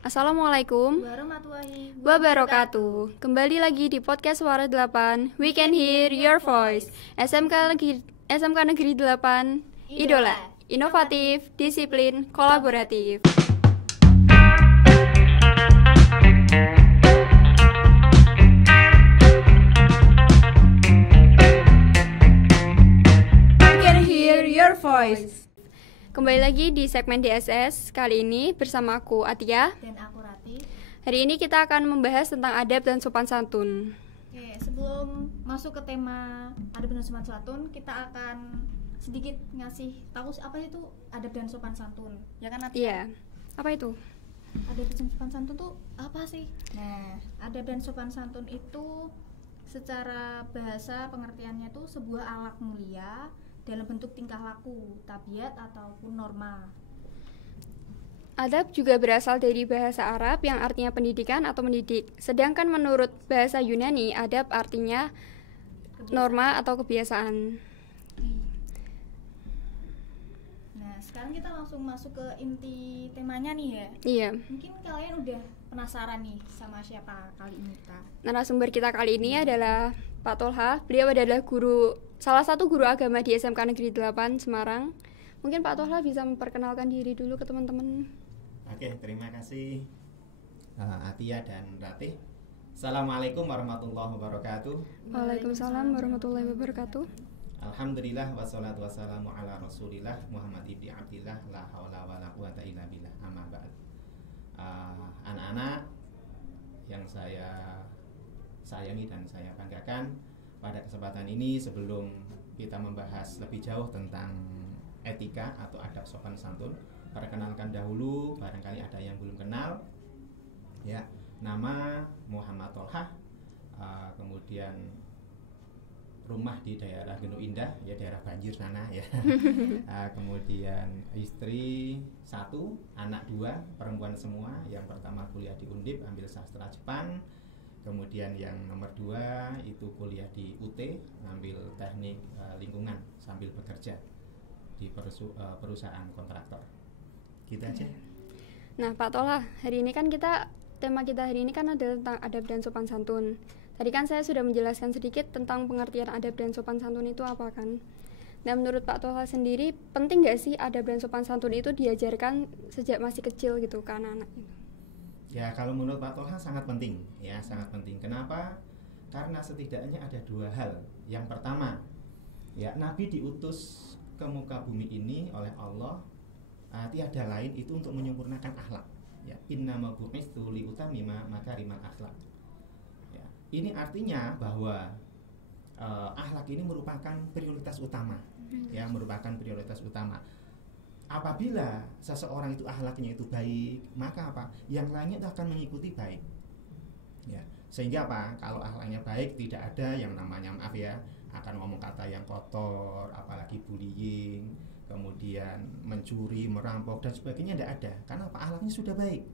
Assalamualaikum warahmatullahi wabarakatuh. Kembali lagi di podcast Suara 8. We can hear your voice. SMK Negeri 8 Idola. Inovatif, disiplin, kolaboratif. We can hear your voice. Kembali lagi di segmen DSS. Kali ini bersama aku Atia. dan aku Rati. Hari ini kita akan membahas tentang adab dan sopan santun. Oke, sebelum masuk ke tema adab dan sopan santun, kita akan sedikit ngasih tahu apa itu adab dan sopan santun. Ya kan Rati? Iya. Apa itu? Adab dan sopan santun tuh apa sih? Nah, adab dan sopan santun itu secara bahasa pengertiannya itu sebuah akhlak mulia dalam bentuk tingkah laku, tabiat ataupun norma. Adab juga berasal dari bahasa Arab yang artinya pendidikan atau mendidik. Sedangkan menurut bahasa Yunani, adab artinya norma atau kebiasaan. Nah, sekarang kita langsung masuk ke inti temanya nih ya. Iya. Mungkin kalian udah penasaran nih sama siapa kali ini kita. Narasumber kita kali ini adalah Pak Tolha. Beliau adalah salah satu guru agama di SMK Negeri 8 Semarang. Mungkin Pak Tolha bisa memperkenalkan diri dulu ke teman-teman. Oke, terima kasih Atia dan Ratih. Assalamualaikum warahmatullahi wabarakatuh. Waalaikumsalam warahmatullahi wabarakatuh. Alhamdulillah wassalatu wassalamu ala rasulillah Muhammad ibni Abdillah la haula wa la quwata illa billah amma ba'd. Anak-anak yang saya sayangi dan saya banggakan, pada kesempatan ini sebelum kita membahas lebih jauh tentang etika atau adab sopan santun, perkenalkan dahulu, barangkali ada yang belum kenal. Ya, nama Muhammad Tolha, kemudian rumah di daerah Gunung Indah, ya daerah banjir sana ya. Kemudian istri 1, anak 2, perempuan semua. Yang pertama kuliah di Undip, ambil sastra Jepang. Kemudian yang nomor 2 itu kuliah di UT, ambil teknik lingkungan sambil bekerja di perusahaan kontraktor. Gitu aja. Nah, Pak Tolha, tema kita hari ini kan ada tentang adab dan sopan santun. Tadi kan saya sudah menjelaskan sedikit tentang pengertian adab dan sopan santun itu apa kan. Nah, menurut Pak Tolha sendiri, penting nggak sih adab dan sopan santun itu diajarkan sejak masih kecil gitu ke anak-anak? Ya, kalau menurut Pak Tolha sangat penting, ya sangat penting. Kenapa? Karena setidaknya ada 2 hal. Yang pertama, ya Nabi diutus ke muka bumi ini oleh Allah, tiada lain itu untuk menyempurnakan akhlak. Ya, innama bu'itsu liutammima makarimal akhlak. Ya, ini artinya bahwa akhlak ini merupakan prioritas utama. Ya, merupakan prioritas utama. Apabila seseorang itu akhlaknya itu baik, maka apa? Yang lainnya itu akan mengikuti baik. Ya, sehingga apa? Kalau akhlaknya baik, tidak ada yang namanya maaf ya, akan ngomong kata yang kotor, apalagi bullying, kemudian mencuri, merampok dan sebagainya, tidak ada. Karena apa? Akhlaknya sudah baik.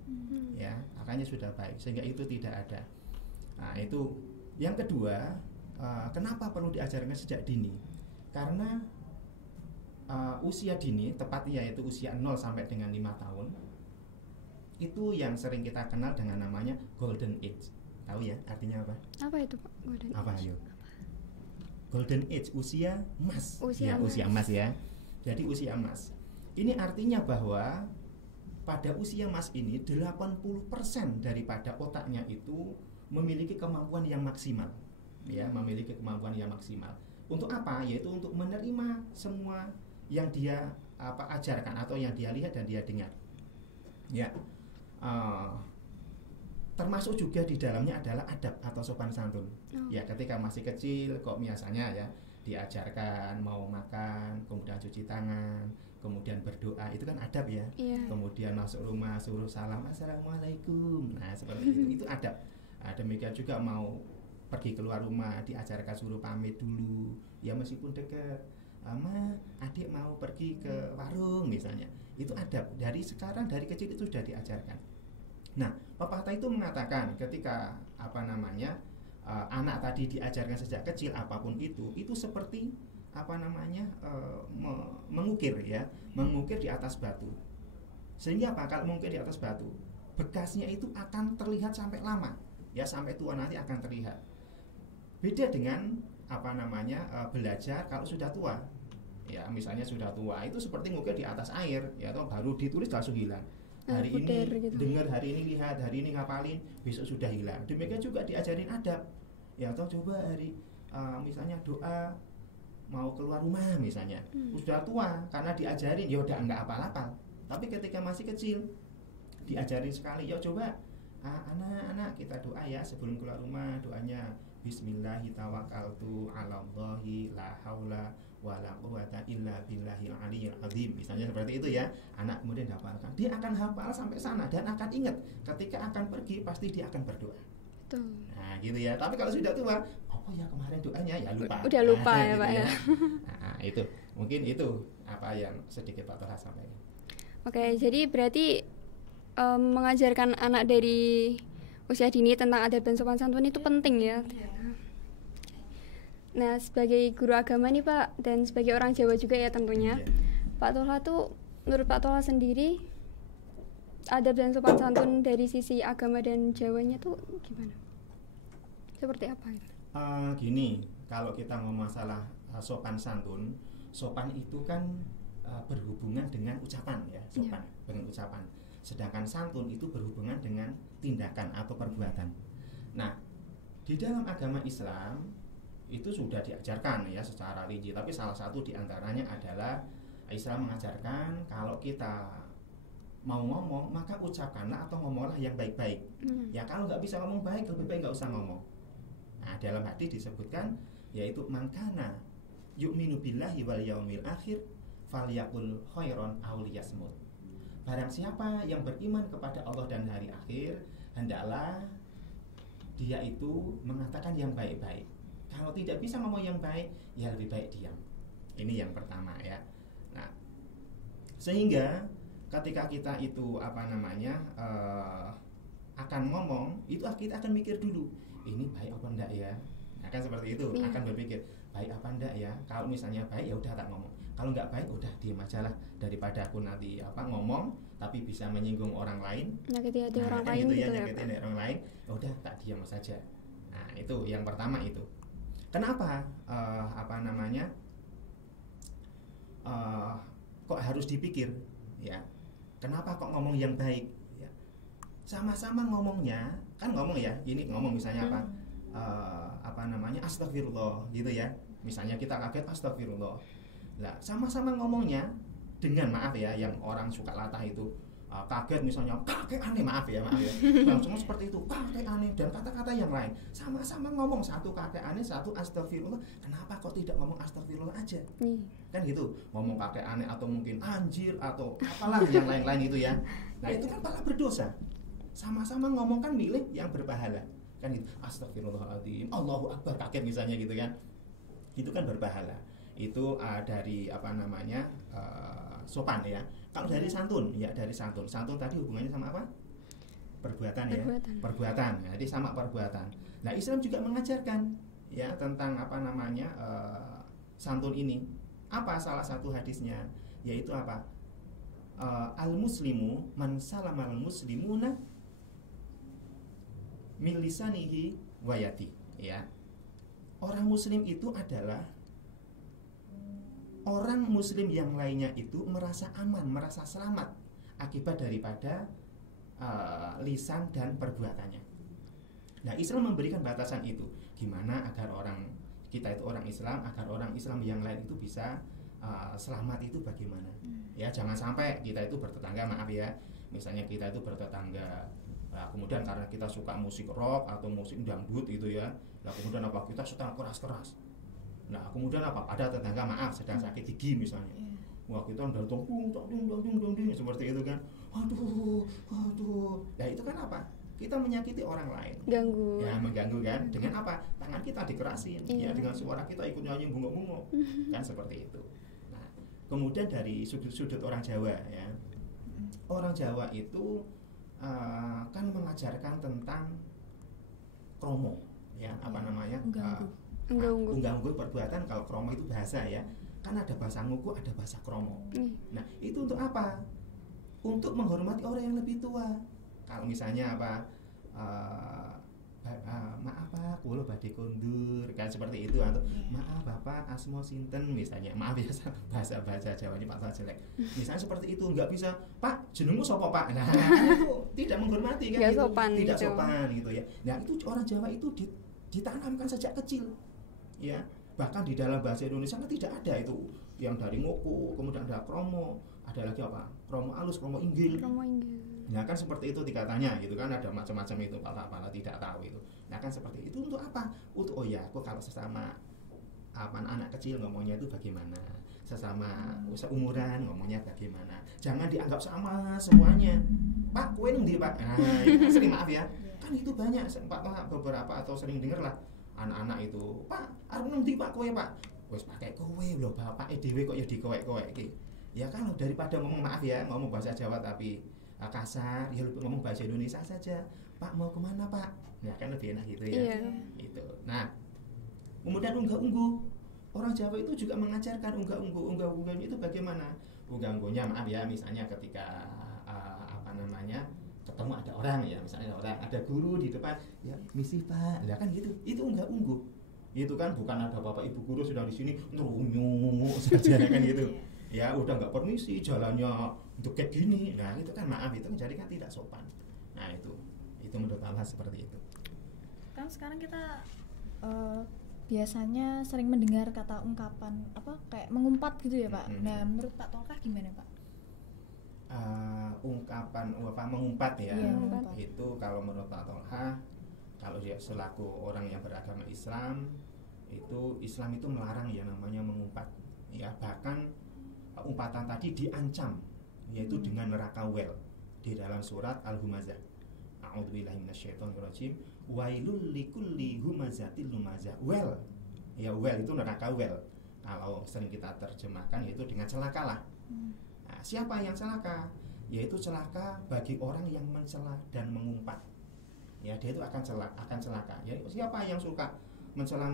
Ya, akhlaknya sudah baik, sehingga itu tidak ada. Nah, itu yang kedua, kenapa perlu diajarkan sejak dini? Karena usia dini, tepatnya yaitu usia 0 sampai dengan 5 tahun, itu yang sering kita kenal dengan namanya golden age. Tahu ya artinya apa? Apa itu Pak? Golden apa age? Ayo? Golden age, usia emas. Usia emas ya. Jadi usia emas. Ini artinya bahwa pada usia emas ini 80% daripada otaknya itu memiliki kemampuan yang maksimal. Ya, memiliki kemampuan yang maksimal. Untuk apa? Yaitu untuk menerima semua yang dia ajarkan atau yang dia lihat dan dia dengar. Ya, termasuk juga di dalamnya adalah adab atau sopan santun. Ya, ketika masih kecil kok biasanya ya diajarkan mau makan, kemudian cuci tangan, kemudian berdoa, itu kan adab ya. Kemudian masuk rumah suruh salam assalamualaikum. Nah, seperti itu adab. Demikian juga mau pergi keluar rumah diajarkan suruh pamit dulu. Ya meskipun dekat. Adik mau pergi ke warung misalnya, itu adab. Dari sekarang, dari kecil itu sudah diajarkan. Nah, pepatah itu mengatakan ketika anak tadi diajarkan sejak kecil apapun itu seperti mengukir ya, mengukir di atas batu. Sehingga apa? Kalau mengukir di atas batu, bekasnya itu akan terlihat sampai lama, ya sampai tua nanti akan terlihat. Beda dengan belajar kalau sudah tua. Ya, misalnya sudah tua itu seperti ngukir di atas air, ya atau baru ditulis langsung hilang. Hari ini gitu. dengar, hari ini lihat, hari ini ngapalin, besok sudah hilang. Demikian juga diajarin adab. Ya, atau coba misalnya doa mau keluar rumah misalnya. Sudah tua karena diajarin ya udah enggak apal-apal. Tapi ketika masih kecil diajarin sekali, ya coba anak-anak kita doa ya sebelum keluar rumah, doanya Bismillahi tawakkaltu 'alallahi la haula wala quwata illa billahil aliyyil azim. Misalnya seperti itu ya. Anak kemudian hafalkan. Dia akan hafal sampai sana dan akan ingat ketika akan pergi pasti dia akan berdoa. Betul. Nah, gitu ya. Tapi kalau sudah tua, apa ya kemarin doanya ya lupa. Udah lupa ya, gitu Pak ya. Nah, itu. Mungkin itu apa yang sedikit Pak Toha sampaikan. Oke, jadi berarti mengajarkan anak dari usia dini tentang adab dan sopan santun itu penting ya. Nah, sebagai guru agama nih Pak, dan sebagai orang Jawa juga ya tentunya, Pak Toha tuh, menurut Pak Toha sendiri, adab dan sopan santun dari sisi agama dan Jawanya tuh gimana? Seperti apa gitu? Gini, kalau kita ngomong masalah sopan santun, sopan itu kan berhubungan dengan ucapan ya, sopan dengan ucapan. Sedangkan santun itu berhubungan dengan tindakan atau perbuatan. Nah, di dalam agama Islam itu sudah diajarkan ya secara rinci, tapi salah satu diantaranya adalah Islam mengajarkan kalau kita mau ngomong maka ucapkanlah atau ngomonglah yang baik-baik. Ya kalau nggak bisa ngomong baik lebih baik nggak usah ngomong. Nah, dalam hadis disebutkan yaitu mangkana yu'minu billahi wal yaumil akhir falyaqul khairan aw liyasmut. Barang siapa yang beriman kepada Allah dan hari akhir, hendaklah dia itu mengatakan yang baik-baik. Kalau tidak bisa ngomong yang baik, ya lebih baik diam. Ini yang pertama ya. Nah, sehingga ketika kita itu akan ngomong, itu kita akan mikir dulu, ini baik apa enggak ya. Nah, kan seperti itu, akan berpikir baik apa enggak ya. Kalau misalnya baik ya udah tak ngomong. Kalau enggak baik udah diam aja lah, daripada aku nanti ngomong tapi bisa menyinggung orang lain, nyakiti hati orang lain gitu ya, nyakitin orang lain, udah tak diam saja. Nah, itu yang pertama itu. Kenapa kok harus dipikir ya? Kenapa kok ngomong yang baik ya? Sama-sama ngomongnya, kan ngomong ya, ini ngomong misalnya astagfirullah gitu ya. Misalnya kita kaget astagfirullah. Nah, sama-sama ngomongnya dengan maaf ya, yang orang suka latah itu kaget misalnya kakek aneh, maaf ya langsung seperti itu kakek aneh dan kata-kata yang lain, sama-sama ngomong satu kakek aneh satu astagfirullah, kenapa kok tidak ngomong astagfirullah aja? Kan gitu, ngomong kakek aneh atau mungkin anjir atau apalah yang lain-lain itu ya. Nah, itu kan malah berdosa. Sama-sama ngomong kan milih yang berpahala kan gitu, astagfirullahaladzim, Allahu Akbar, kaget misalnya gitu kan, itu kan berpahala. Itu dari sopan ya. Kalau dari santun ya, dari santun tadi hubungannya sama apa? Perbuatan ya, perbuatan. Jadi sama perbuatan. Nah, Islam juga mengajarkan ya tentang santun ini. Apa salah satu hadisnya? Yaitu apa? Al muslimu man salamal muslimuna min lisanihi wa yadi, ya. Orang muslim itu adalah orang muslim yang lainnya itu merasa aman, merasa selamat akibat daripada lisan dan perbuatannya. Nah, Islam memberikan batasan itu. Gimana agar kita itu orang Islam, agar orang Islam yang lain itu bisa selamat itu bagaimana? Ya, jangan sampai kita itu bertetangga, maaf ya, misalnya kita itu bertetangga, kemudian karena kita suka musik rock atau musik dangdut gitu ya, nah kemudian kita setel keras-keras. Nah, kemudian ada tetangga maaf sedang sakit gigi misalnya. Wah, kita udah dong seperti itu kan. Aduh. Nah, itu kan apa? Kita menyakiti orang lain. Ganggu. Ya, mengganggu kan. Dengan apa? Tangan kita dikerasin. Ya, dengan suara kita ikut nyanyi bungok-bungok. Kan seperti itu. Nah, kemudian dari sudut orang Jawa ya. Orang Jawa itu kan mengajarkan tentang kromo ya, unggah-ungguh perbuatan. Kalau kromo itu bahasa ya, kan ada bahasa nguku, ada bahasa kromo. Nah, itu untuk apa? Untuk menghormati orang yang lebih tua. Kalau misalnya apa, maaf Pak, kula badhe kondur kan seperti itu, atau maaf Bapak asmo sinten misalnya, maaf ya bahasa Jawanya Pak Toha jelek. Misalnya seperti itu, nggak bisa Pak jenengmu sapa Pak. Nah, itu tidak menghormati kan, Nggak gitu. sopan Tidak gitu. sopan gitu ya. Nah, itu orang Jawa itu ditanamkan sejak kecil. Ya, bahkan di dalam bahasa Indonesia kan tidak ada itu yang dari ngoko, kemudian ada kromo, ada lagi apa? Kromo alus, kromo inggil. Romo Inggil. Nah kan seperti itu tingkatannya gitu kan, ada macam-macam itu, pala tidak tahu itu. Nah kan seperti itu untuk apa? Untuk aku kalau sesama anak kecil ngomongnya itu bagaimana, sesama seumuran ngomongnya bagaimana, jangan dianggap sama semuanya. Pak kue ndi Pak? Nah itu kan sering, maaf ya, kan itu banyak Pak beberapa atau sering dengar lah anak-anak itu, Pak arep ndi Pak kue Pak? Wes pakai kowe lho bapak dhewe kok ya dikoek-koek iki. Ya kalau daripada ngomong, maaf ya, ngomong bahasa Jawa tapi kasar, ya lebih ngomong bahasa Indonesia saja. Pak mau kemana Pak? Nah kan lebih enak gitu ya. Iya. Gitu. Nah, kemudian unggah-ungguh. Orang Jawa itu juga mengajarkan unggah-ungguh. Unggah-ungguhnya itu bagaimana? Unggah-ungguhnya, maaf ya, misalnya ketika ketemu ada orang ya, misalnya ada guru di depan, ya misi Pak. Ya kan gitu. Itu unggah-ungguh. Itu kan bukan ada Bapak Ibu guru sedang di sini nunyu saja kan gitu. Ya udah nggak permisi, jalannya untuk kayak gini. Nah itu kan, maaf, itu jadi kan tidak sopan. Nah itu menurut Allah seperti itu. Kan sekarang kita biasanya sering mendengar kata ungkapan apa kayak mengumpat gitu ya Pak. Nah menurut Pak Toha gimana Pak? Ungkapan apa mengumpat ya, Iya, mengumpat. itu kalau menurut Pak Toha, kalau dia selaku orang yang beragama Islam, itu Islam itu melarang ya namanya mengumpat. Ya bahkan umpatan tadi diancam, yaitu dengan neraka wel di dalam surat Al-Humazah. A'udzubillahi minasyaitonirrajim. Wailul likulli humazatil lumazah. Well, ya well itu neraka well. Kalau sering kita terjemahkan yaitu dengan celaka lah. Nah, siapa yang celaka? Yaitu celaka bagi orang yang mencela dan mengumpat. Ya dia itu akan celaka. Ya siapa yang suka mencela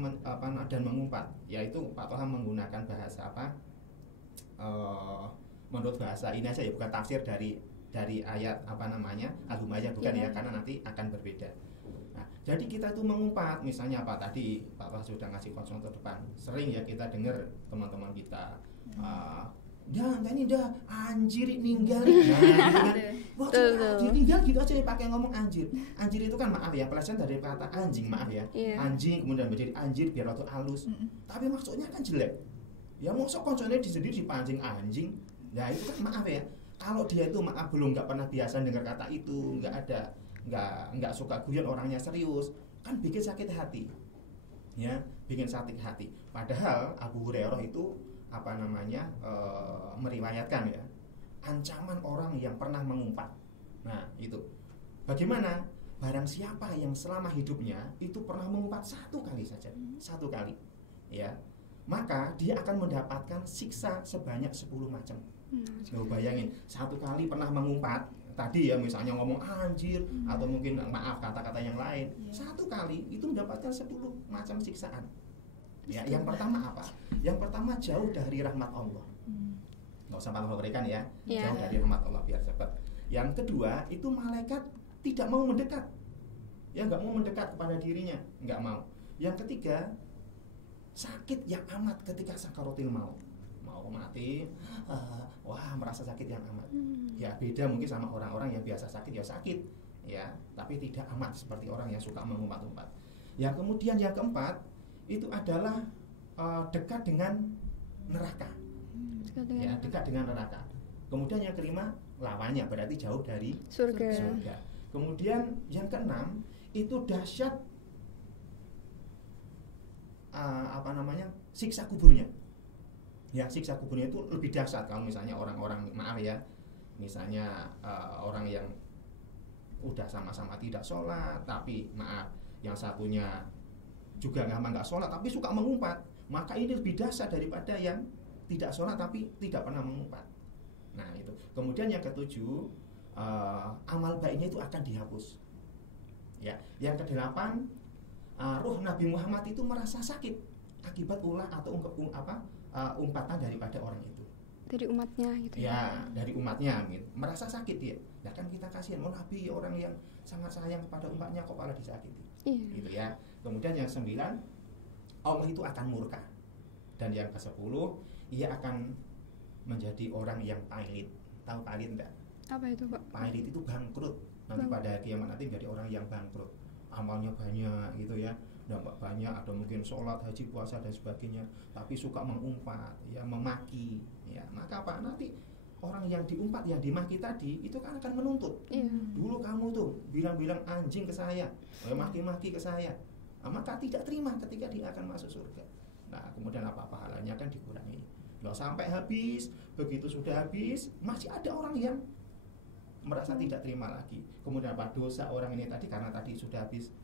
dan mengumpat? Yaitu Pak Toha menggunakan bahasa apa? Menurut bahasa ini aja ya, bukan tafsir dari ayat apa namanya Al-Humazah, bukan ya, karena nanti akan berbeda. Nah, jadi kita itu mengumpat, misalnya apa tadi Pak Toha sudah ngasih konsul depan, sering ya kita dengar teman-teman kita, ini dah anjir ninggal, nah, anjir ninggal gitu aja pakai ngomong anjir. Anjir itu kan, maaf ya, pelesetan dari kata anjing, maaf ya, anjing kemudian menjadi anjir biar waktu halus, tapi maksudnya kan jelek. Ya maksud konsolnya sendiri dipancing anjing. Nah itu kan, maaf ya, kalau dia itu maaf belum nggak pernah biasa dengar kata itu, nggak suka guyon, orangnya serius, kan bikin sakit hati. Ya, bikin sakit hati. Padahal Abu Hurairah itu apa namanya meriwayatkan ya, ancaman orang yang pernah mengumpat. Nah, itu. Bagaimana? Barang siapa yang selama hidupnya itu pernah mengumpat satu kali saja, satu kali. Ya. Maka dia akan mendapatkan siksa sebanyak 10 macam. Loh, bayangin, satu kali pernah mengumpat tadi ya, misalnya ngomong anjir atau mungkin maaf kata-kata yang lain, satu kali itu mendapatkan 10 macam siksaan. Ya, yang pertama apa? Yang pertama jauh dari rahmat Allah. Nggak usah Pak berikan ya, jauh dari rahmat Allah biar cepat. Yang kedua itu malaikat tidak mau mendekat. Ya nggak mau mendekat kepada dirinya, nggak mau. Yang ketiga sakit yang amat ketika sakaratul maut, mau mati, wah merasa sakit yang amat. Ya beda mungkin sama orang-orang yang biasa sakit ya sakit, ya tapi tidak amat seperti orang yang suka mengumpat-umpat. Yang kemudian yang keempat itu adalah dekat dengan neraka, ya dekat dengan neraka. Kemudian yang kelima lawannya berarti jauh dari surga. Kemudian yang keenam itu dahsyat siksa kuburnya. Ya siksa kuburnya itu lebih dahsyat kalau misalnya orang-orang, maaf ya, misalnya orang yang udah sama-sama tidak sholat tapi maaf yang satunya juga nggak sholat tapi suka mengumpat, maka ini lebih dahsyat daripada yang tidak sholat tapi tidak pernah mengumpat. Nah itu. Kemudian yang ketujuh amal baiknya itu akan dihapus. Ya, yang kedelapan ruh Nabi Muhammad itu merasa sakit akibat ulah atau umpatan daripada orang itu. Dari umatnya gitu ya. Dari umatnya gitu. Merasa sakit dia. Nah kan kita kasihan, Nabi orang yang sangat sayang kepada umatnya kok malah disakiti. Iya. Gitu ya. Kemudian yang 9, Allah itu akan murka. Dan yang ke-10, ia akan menjadi orang yang pailit. Tahu pailit enggak? Apa itu, Pak? Pailit itu bangkrut. Nanti pada kiamat nanti menjadi orang yang bangkrut. Amalnya banyak gitu ya. Dampak banyak, atau mungkin sholat, haji, puasa dan sebagainya, tapi suka mengumpat, ya memaki, ya. Maka apa? Nanti orang yang diumpat, yang dimaki tadi itu kan akan menuntut. Iya. Dulu kamu tuh bilang-bilang anjing ke saya, maki-maki ke saya. Maka tidak terima ketika dia akan masuk surga. Nah, kemudian apa pahalanya kan dikurangi. Nggak sampai habis, begitu sudah habis masih ada orang yang merasa tidak terima lagi. Kemudian apa? Dosa orang ini tadi karena tadi sudah habis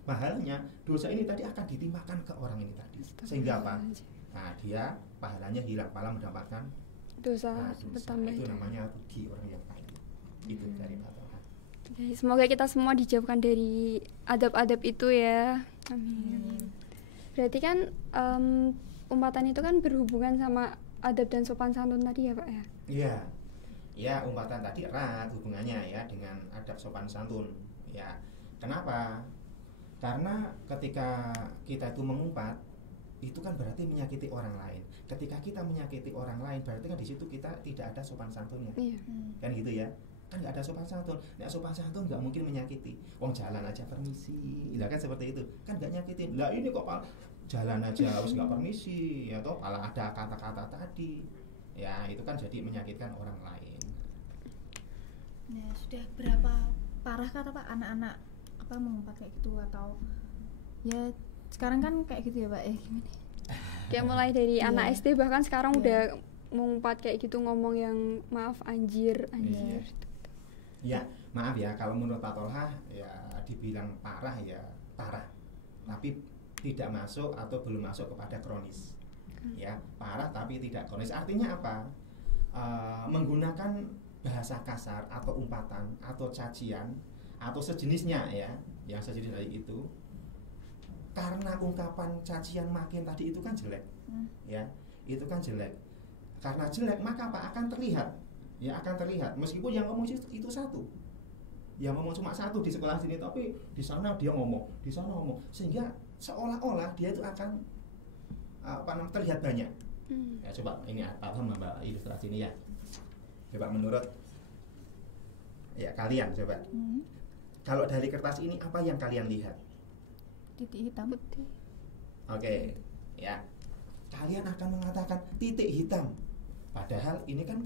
pahalanya, dosa ini tadi akan ditimpakan ke orang ini tadi. Sehingga apa? Nah, dia pahalanya hilang, malah mendapatkan Dosa dosa. bertambah. Itu namanya rugi orang yang baik. Itu dari Patoha. Oke, semoga kita semua dijauhkan dari adab-adab itu ya. Amin. Berarti kan umpatan itu kan berhubungan sama adab dan sopan santun tadi ya, Pak ya? Iya. Ya, umpatan tadi erat hubungannya ya dengan adab sopan santun. Ya. Kenapa? Karena ketika kita itu mengumpat, itu kan berarti menyakiti orang lain. Ketika kita menyakiti orang lain, berarti kan di situ kita tidak ada sopan santunnya. Iya. Kan gitu ya? Kan nggak ada sopan santun. Nah, sopan santun nggak mungkin menyakiti. Wong jalan aja permisi, lah kan seperti itu. Kan nggak nyakitin. Lah ini kok jalan aja harus nggak permisi, atau malah ada kata-kata tadi. Ya itu kan jadi menyakitkan orang lain. Nah, sudah berapa parah kata Pak anak-anak apa mengumpat kayak gitu, atau ya sekarang kan kayak gitu ya Pak ya, gimana? Kayak mulai dari Iya. anak SD bahkan sekarang Iya. udah mengumpat kayak gitu, ngomong yang maaf anjir. Iya. Ya, maaf ya kalau menurut Pak Tolha ya dibilang parah ya parah. Tapi tidak masuk atau belum masuk kepada kronis. Ya, parah tapi tidak kronis. Artinya apa? Menggunakan bahasa kasar atau umpatan atau cacian atau sejenisnya ya, yang sejenis dari itu. Karena ungkapan cacian makin tadi itu kan jelek. Ya, itu kan jelek. Karena jelek maka apa? Akan terlihat. Ya akan terlihat meskipun yang ngomong itu satu, yang ngomong cuma satu di sekolah sini, tapi di sana dia ngomong, di sana ngomong, sehingga seolah-olah dia itu akan terlihat banyak. Ya coba ini paham Mbak ilustrasi ini ya. Coba menurut ya kalian coba, kalau dari kertas ini apa yang kalian lihat? Titik hitam. Putih. Oke, ya kalian akan mengatakan titik hitam, padahal ini kan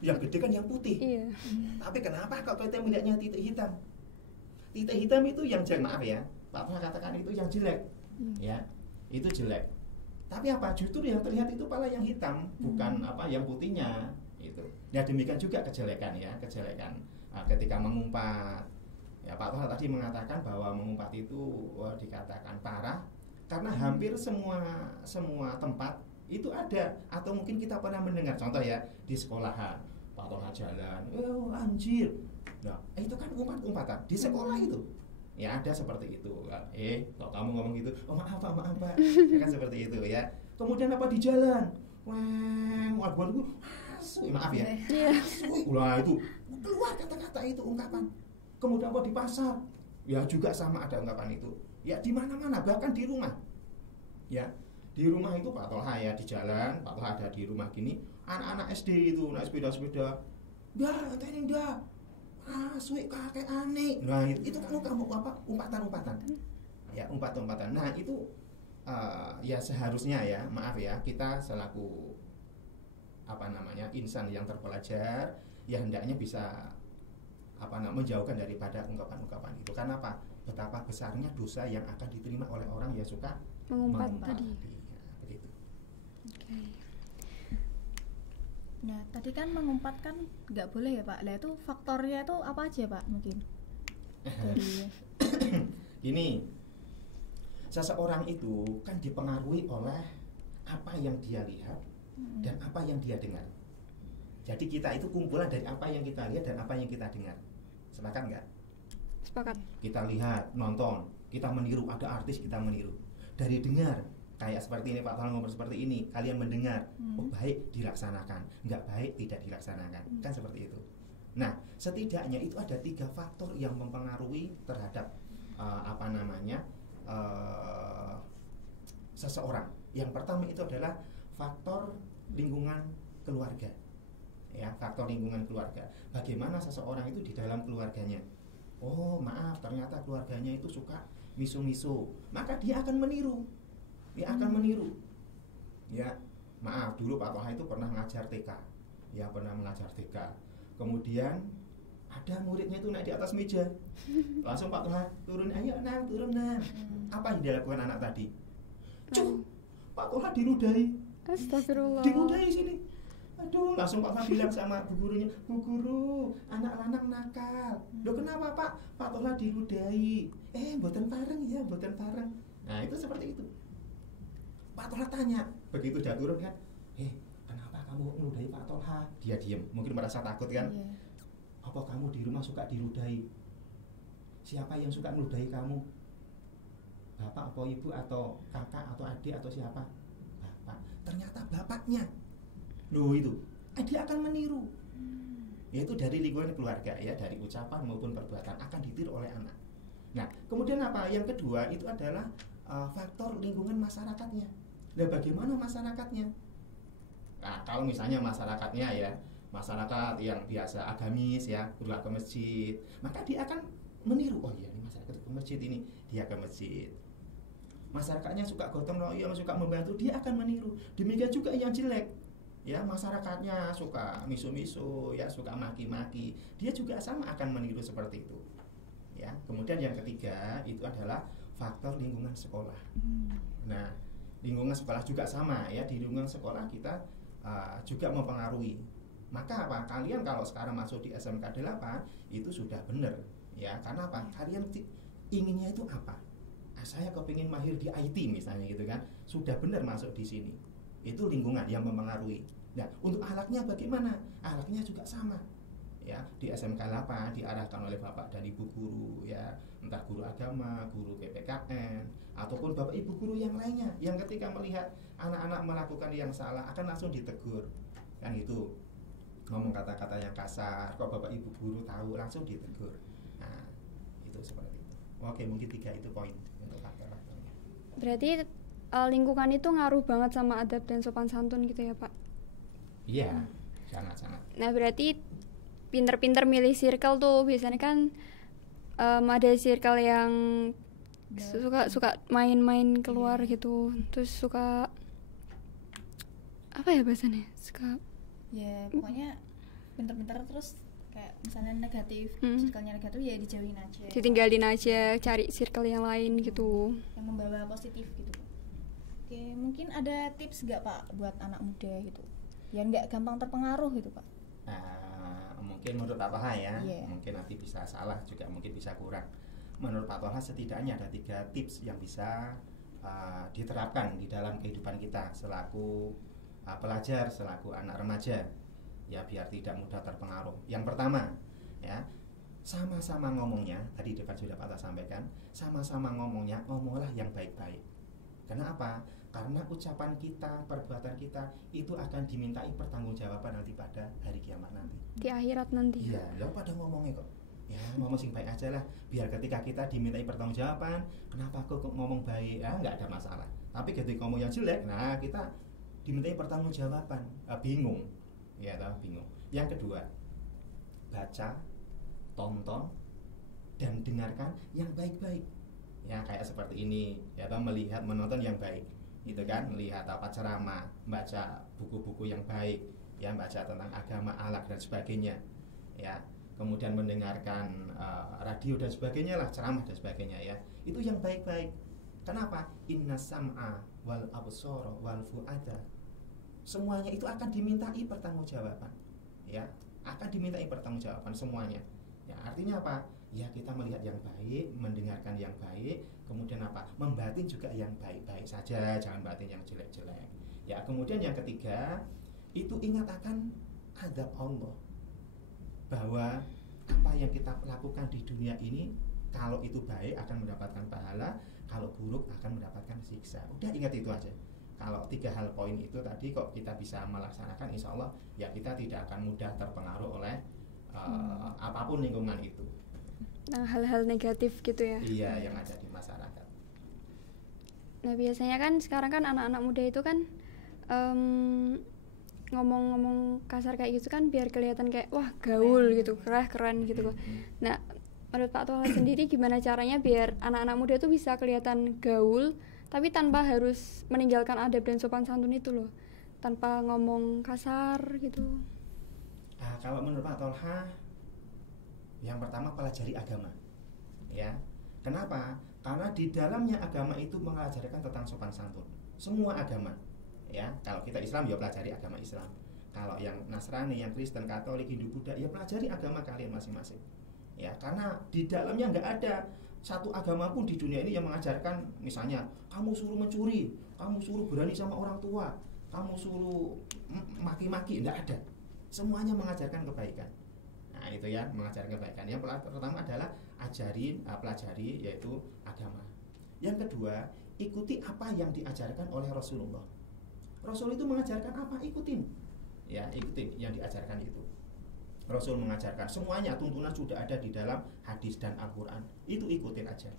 yang gede kan yang putih. Iya. Tapi kenapa kalau kita melihatnya titik hitam? Titik hitam itu yang jelek, maaf ya, Pak Tolha katakan itu yang jelek, ya, itu jelek. Tapi apa? Justru yang terlihat itu malah yang hitam, bukan apa yang putihnya. Itu. Ya demikian juga kejelekan ya, kejelekan. Nah, ketika mengumpat, ya Pak Tolha tadi mengatakan bahwa mengumpat itu dikatakan parah karena hampir semua tempat itu ada, atau mungkin kita pernah mendengar contoh ya di sekolahan Pak Tolha jalan, anjir. Nah, itu kan umpatan di sekolah itu. Ya ada seperti itu. Kalau kamu ngomong gitu, maaf Pak. Ya kan seperti itu ya. Kemudian apa di jalan? Waduh, maaf ya. Iya. Ulah itu keluar kata-kata itu, ungkapan. Kemudian apa di pasar? Ya juga sama ada ungkapan itu. Ya di mana-mana, bahkan di rumah. Ya. Di rumah itu Pak Tolha ya di jalan, Pak Tolha ada di rumah gini, anak-anak SD itu naik sepeda-sepeda, ini dah, suik kakek aneh. Nah itu kan kamu apa umpatan-umpatan, ya umpatan-umpatan. Nah itu ya seharusnya ya, maaf ya, kita selaku insan yang terpelajar, ya hendaknya bisa menjauhkan daripada ungkapan-ungkapan itu. Karena apa? Betapa besarnya dosa yang akan diterima oleh orang yang suka Mengumpat tadi. Begitu. Oke. Nah, tadi kan mengumpat kan nggak boleh ya Pak. Lah itu faktornya itu apa aja Pak mungkin? Dari Ini seseorang itu kan dipengaruhi oleh apa yang dia lihat dan apa yang dia dengar. Jadi kita itu kumpulan dari apa yang kita lihat dan apa yang kita dengar. Sepakat nggak? Sepakat. Kita lihat, nonton, kita meniru, ada artis kita meniru. Dari dengar, kayak seperti ini Pak Tolha ngomong seperti ini, kalian mendengar, oh baik dilaksanakan, nggak baik tidak dilaksanakan, kan seperti itu. Nah, setidaknya itu ada 3 faktor yang mempengaruhi terhadap seseorang. Yang pertama itu adalah faktor lingkungan keluarga. Ya, faktor lingkungan keluarga. Bagaimana seseorang itu di dalam keluarganya? Oh, maaf, ternyata keluarganya itu suka miso-miso, maka dia akan meniru. Dia akan meniru. Ya, maaf, dulu Pak Toha itu pernah ngajar TK. Ya, pernah mengajar TK. Kemudian ada muridnya itu naik di atas meja. Langsung Pak Toha turun, ayo Nang, turun Nang. Apa yang dilakukan anak tadi? Cuk, Pak Toha diludahi. Astagfirullah. Diludahi sini. Aduh, langsung Pak Toha bilang sama bu gurunya, Bu Guru, anak lanang nakal. Loh kenapa Pak? Pak Toha diludahi. Mboten pareng ya, mboten pareng. Nah, itu seperti itu. Pak Toha tanya, begitu dia turun kan, kenapa kamu meludahi Pak Toha? Dia diam, mungkin merasa takut kan? Iya. Apa kamu di rumah suka diludahi? Siapa yang suka meludahi kamu? Bapak atau ibu atau kakak atau adik atau siapa? Bapak. Ternyata bapaknya. Loh itu, dia akan meniru. Yaitu dari lingkungan keluarga ya, dari ucapan maupun perbuatan akan ditiru oleh anak. Nah, kemudian apa? Yang kedua itu adalah faktor lingkungan masyarakatnya. Nah, bagaimana masyarakatnya? Nah, kalau misalnya masyarakatnya ya, masyarakat yang biasa agamis ya, berdoa ke masjid, maka dia akan meniru. Oh iya, ini masyarakat ke masjid ini, dia ke masjid. Masyarakatnya suka gotong royong, suka membantu, dia akan meniru. Demikian juga yang jelek. Ya, masyarakatnya suka miso-miso, ya suka maki-maki, dia juga sama akan meniru seperti itu. Ya, kemudian yang ketiga itu adalah faktor lingkungan sekolah. Nah, lingkungan sekolah juga sama ya, di lingkungan sekolah kita juga mempengaruhi. Maka apa? Kalian kalau sekarang masuk di SMK 8 itu sudah benar ya. Karena apa? Kalian inginnya itu apa? Saya kepingin mahir di IT misalnya gitu kan. Sudah benar masuk di sini. Itu lingkungan yang mempengaruhi. Nah, untuk ahlaknya bagaimana? Ahlaknya juga sama. Ya, di SMK 8 diarahkan oleh Bapak dan Ibu guru ya, entah guru agama, guru PPKN ataupun Bapak Ibu guru yang lainnya yang ketika melihat anak-anak melakukan yang salah akan langsung ditegur. Kan itu. Ngomong kata-kata yang kasar, kok Bapak Ibu guru tahu langsung ditegur. Nah, itu seperti itu. Oke, mungkin 3 itu poin untuk faktor-faktornya. Berarti lingkungan itu ngaruh banget sama adab dan sopan santun gitu ya Pak? Iya, sangat-sangat. Nah berarti pinter-pinter milih circle tuh biasanya kan ada circle yang suka main-main keluar gitu, terus suka apa ya bahasanya, suka Ya pokoknya pinter-pinter terus kayak misalnya negatif, circle-nya negatif ya dijauhin aja, ditinggalin aja, cari circle yang lain gitu, yang membawa positif gitu. Oke, mungkin ada tips nggak Pak buat anak muda gitu yang nggak gampang terpengaruh gitu Pak? Mungkin menurut Pak Toha ya, mungkin nanti bisa salah juga, mungkin bisa kurang. Menurut Pak Toha setidaknya ada 3 tips yang bisa diterapkan di dalam kehidupan kita selaku pelajar, selaku anak remaja ya, biar tidak mudah terpengaruh. Yang pertama ya, sama-sama ngomongnya, tadi depan sudah Pak Toha sampaikan, sama-sama ngomongnya, ngomonglah yang baik-baik. Kenapa? Karena ucapan kita, perbuatan kita itu akan dimintai pertanggungjawaban nanti pada hari kiamat nanti. Di akhirat nanti. Iya, ya pada ngomongnya kok. Ya, ngomong sing baik aja lah. Biar ketika kita dimintai pertanggungjawaban, kenapa kok ngomong baik? Nggak ada masalah. Tapi ketika ngomong yang jelek, nah kita dimintai pertanggungjawaban, bingung. Ya, bingung. Yang kedua, baca, tonton, dan dengarkan yang baik-baik. Ya, kayak seperti ini, ya, melihat, menonton yang baik. Gitu kan, melihat ceramah, baca buku-buku yang baik, ya, baca tentang agama, akhlak dan sebagainya, ya, kemudian mendengarkan radio dan sebagainya lah, ceramah dan sebagainya ya, itu yang baik-baik. Kenapa? Inna sam'a wal absara wal fu'ada, semuanya itu akan dimintai pertanggungjawaban, ya, akan dimintai pertanggungjawaban semuanya. Ya, artinya apa? Ya, kita melihat yang baik, mendengarkan yang baik, kemudian apa? Membatin juga yang baik-baik saja, jangan batin yang jelek-jelek. Ya, kemudian yang ketiga, itu ingat akan azab Allah. Bahwa apa yang kita lakukan di dunia ini, kalau itu baik akan mendapatkan pahala, kalau buruk akan mendapatkan siksa. Udah ingat itu aja. Kalau 3 hal poin itu tadi kok kita bisa melaksanakan, insya Allah ya kita tidak akan mudah terpengaruh oleh apapun lingkungan itu. Nah, hal-hal negatif gitu ya. Iya, yang ada di masyarakat. Nah, biasanya kan sekarang kan anak-anak muda itu kan ngomong-ngomong kasar kayak gitu kan biar kelihatan kayak wah gaul gitu, keren gitu. Nah, menurut Pak Tolha sendiri gimana caranya biar anak-anak muda itu bisa kelihatan gaul tapi tanpa harus meninggalkan adab dan sopan santun itu loh, tanpa ngomong kasar gitu. Nah, kalau menurut Pak Tolha, yang pertama pelajari agama, ya. Kenapa? Karena di dalamnya agama itu mengajarkan tentang sopan santun. Semua agama, ya. Kalau kita Islam ya pelajari agama Islam. Kalau yang Nasrani, yang Kristen, Katolik, Hindu, Buddha, ya pelajari agama kalian masing-masing. Ya, karena di dalamnya nggak ada satu agama pun di dunia ini yang mengajarkan misalnya kamu suruh mencuri, kamu suruh berani sama orang tua, kamu suruh maki-maki, nggak ada. Semuanya mengajarkan kebaikan. Nah, itu ya, mengajarkan kebaikan. Yang pertama adalah pelajari yaitu agama. Yang kedua, ikuti apa yang diajarkan oleh Rasulullah. Rasul itu mengajarkan apa? Ikutin. Ya, ikutin yang diajarkan itu. Rasul mengajarkan semuanya, tuntunan sudah ada di dalam hadis dan Al-Quran. Itu ikutin aja.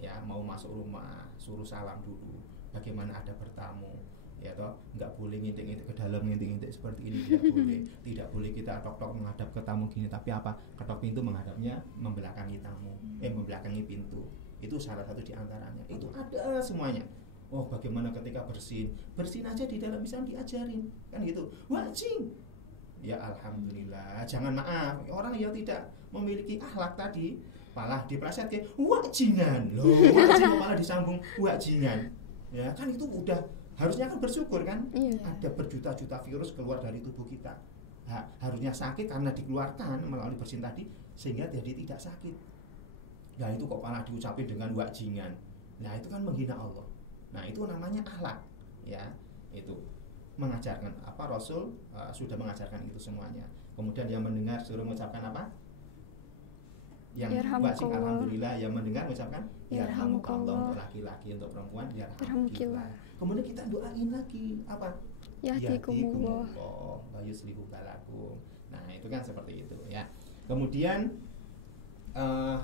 Ya, mau masuk rumah, suruh salam dulu. Bagaimana ada bertamu, ya toh, nggak boleh ngintip-ngintip ke dalam, ngintip-ngintip seperti ini, tidak boleh. Tidak boleh kita tok-tok menghadap ke tamu gini, tapi apa? Ketok pintu menghadapnya membelakangi tamu, membelakangi pintu. Itu salah satu di antaranya. Itu ada semuanya. Oh, bagaimana ketika bersin aja di dalam Islam diajarin, kan gitu. Wajib. Ya alhamdulillah. Jangan maaf, orang yang tidak memiliki akhlak tadi malah diplesetke wajingan. Loh, wajin malah disambung wajingan. Ya, kan itu udah harusnya kan bersyukur kan? Iya. Ada berjuta-juta virus keluar dari tubuh kita. Harusnya sakit karena dikeluarkan melalui bersin tadi sehingga jadi tidak sakit. Nah, itu kok malah diucapin dengan wajingan. Nah, itu kan menghina Allah. Nah, itu namanya akhlak, ya. Itu mengajarkan apa Rasul sudah mengajarkan itu semuanya. Kemudian yang mendengar suruh mengucapkan apa? Yang wajib alhamdulillah, yang mendengar mengucapkan yarhamukallah untuk laki-laki, untuk perempuan yarhamukillah. Kemudian kita doain lagi apa? Yahdikumullah wa yuslihu balakum. Nah, itu kan seperti itu ya. Kemudian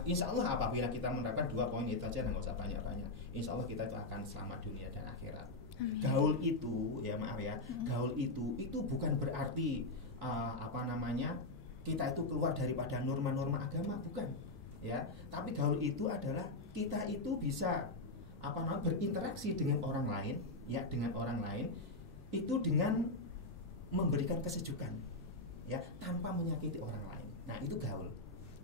insya Allah apabila kita menerapkan 2 poin itu aja, nggak usah banyak-banyak. Insya Allah kita itu akan selamat dunia dan akhirat. Amin. Gaul itu, ya maaf ya, gaul itu bukan berarti kita itu keluar daripada norma-norma agama, bukan, ya. Tapi gaul itu adalah kita itu bisa berinteraksi dengan orang lain, ya, dengan orang lain itu dengan memberikan kesejukan, ya, tanpa menyakiti orang lain. Nah, itu gaul.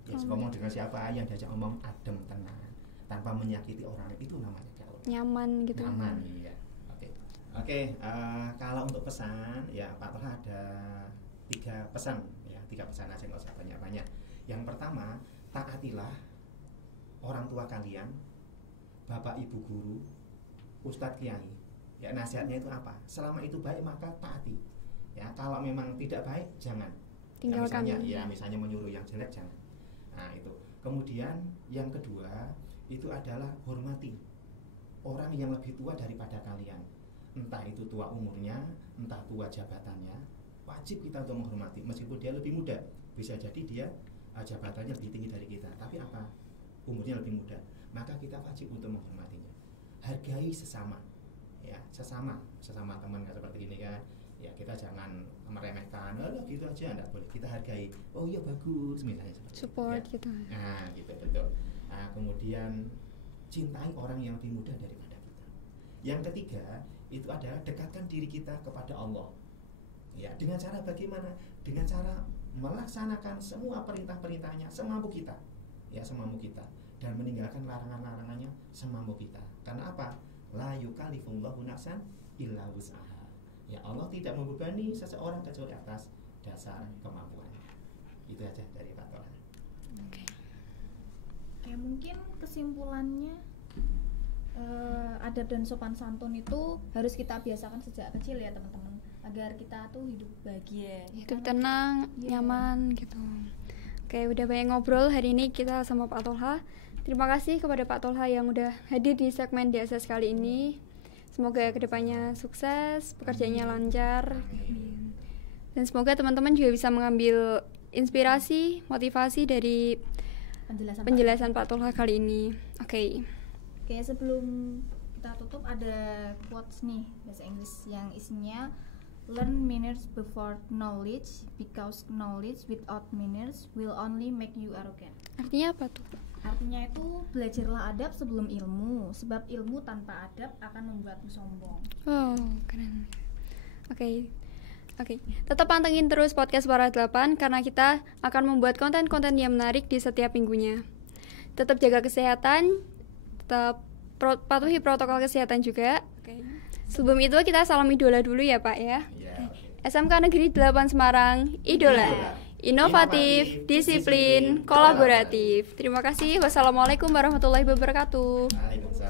Ya, ngomong dengan siapa yang diajak ngomong adem, tenang, tanpa menyakiti orang lain, itu namanya gaul. Nyaman gitu. Nyaman, iya. Oke, kalau untuk pesan, ya Pak Tolha ada 3 pesan, ya 3 pesan aja, nggak usah banyak-banyak. Yang pertama, taatilah orang tua kalian, bapak ibu guru, ustadz kiai. Ya, nasihatnya itu apa? Selama itu baik maka taati. Ya, kalau memang tidak baik jangan. Tinggalkan. Misalnya menyuruh yang jelek jangan. Nah, itu. Kemudian yang kedua itu adalah hormati orang yang lebih tua daripada kalian. Entah itu tua umurnya, entah tua jabatannya, wajib kita untuk menghormati. Meskipun dia lebih muda, bisa jadi dia jabatannya lebih tinggi dari kita, tapi apa? Umurnya lebih muda, maka kita wajib untuk menghormatinya. Hargai sesama, ya, sesama teman seperti ini kan. Ya, kita jangan meremehkan, gitu aja, enggak boleh. Kita hargai. Oh iya bagus, misalnya seperti support itu, ya. gitu. Nah, gitu betul. Nah, kemudian cintai orang yang lebih muda daripada kita. Yang ketiga itu adalah dekatkan diri kita kepada Allah. Ya, dengan cara bagaimana? Dengan cara melaksanakan semua perintah-perintahnya semampu kita. Ya, semampu kita, dan meninggalkan larangan-larangannya semampu kita. Karena apa? La yukallifullahu nafsan illa wus'aha. Ya, Allah tidak membebani seseorang kecuali atas dasar kemampuan. Itu aja dari Pak Tolha. Oke, mungkin kesimpulannya adab dan sopan santun itu harus kita biasakan sejak kecil ya teman-teman, agar kita tuh hidup bahagia, hidup tenang, nyaman gitu. Oke, udah banyak ngobrol hari ini kita sama Pak Tolha. Terima kasih kepada Pak Tolha yang udah hadir di segmen DSS kali ini. Semoga kedepannya sukses, pekerjaannya lancar, dan semoga teman-teman juga bisa mengambil inspirasi, motivasi dari penjelasan Pak Tolha kali ini. Oke. Oke, sebelum kita tutup ada quotes nih bahasa Inggris yang isinya learn manners before knowledge because knowledge without manners will only make you arrogant. Artinya apa tuh? Artinya itu belajarlah adab sebelum ilmu, sebab ilmu tanpa adab akan membuatmu sombong. Oh, keren. Oke. Tetap pantengin terus podcast Suara 8 karena kita akan membuat konten-konten yang menarik di setiap minggunya. Tetap jaga kesehatan, tetap patuhi protokol kesehatan juga. Sebelum itu kita salam idola dulu ya Pak ya. SMK Negeri 8 Semarang, idola. Inovatif, disiplin, kolaboratif. Terima kasih. Wassalamualaikum warahmatullahi wabarakatuh. Waalaikumsalam.